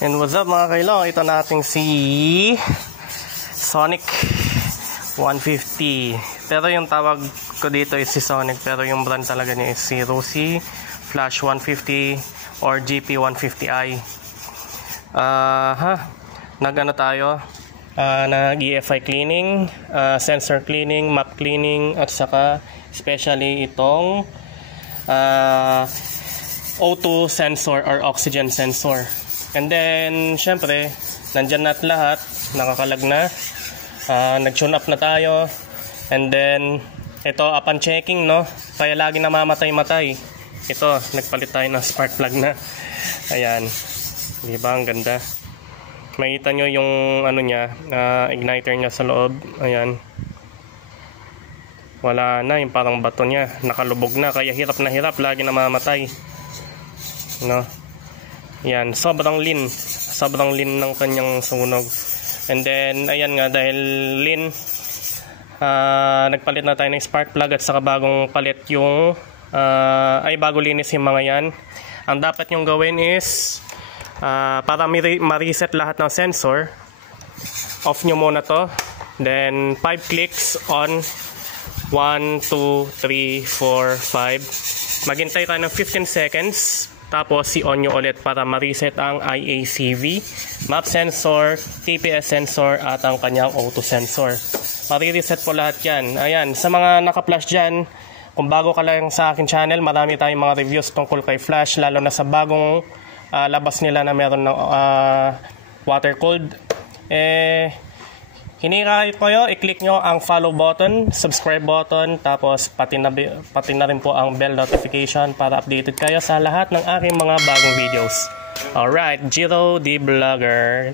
And what's up mga kailo? Ito nating si Sonic 150. Pero yung tawag ko dito is si Sonic, pero yung brand talaga niya is si Rusi Flash 150 or GP 150i. Nag-ano tayo? Nag-EFI cleaning, sensor cleaning, map cleaning, at saka especially itong O2 sensor or oxygen sensor. And then, syempre, nandyan na lahat, nakakalag na, nag-tune up na tayo, and then, ito, upon checking, no, kaya lagi namamatay-matay. Ito, nagpalit tayo ng spark plug na. Ayan, di ba, ang ganda. Makita nyo yung, ano niya, igniter niya sa loob, ayan. Wala na, yung parang bato niya, nakalubog na, kaya hirap na hirap, lagi namamatay. No? Yan, sobrang lean ng kanyang sunog. And then, ayan nga, dahil lean, nagpalit na tayo ng spark plug at saka bagong palit yung, bago linis yung mga yan. Ang dapat nyong gawin is, para ma-reset lahat ng sensor, off nyo muna to. Then, 5 clicks on 1, 2, 3, 4, 5. Maghintay tayo ng 15 seconds. Tapos si-on nyo ulit para ma-reset ang IACV, map sensor, TPS sensor at ang kanyang O2 sensor. Mari-reset po lahat yan. Ayan, sa mga naka-flash dyan, kung bago ka lang sa akin channel, marami tayong mga reviews tungkol kay flash, lalo na sa bagong labas nila na meron ng water cooled. Hinikahit ko kayo, i-click nyo ang follow button, subscribe button, tapos pati na rin po ang bell notification para updated kayo sa lahat ng aking mga bagong videos. Alright, Jiro the Vlogger.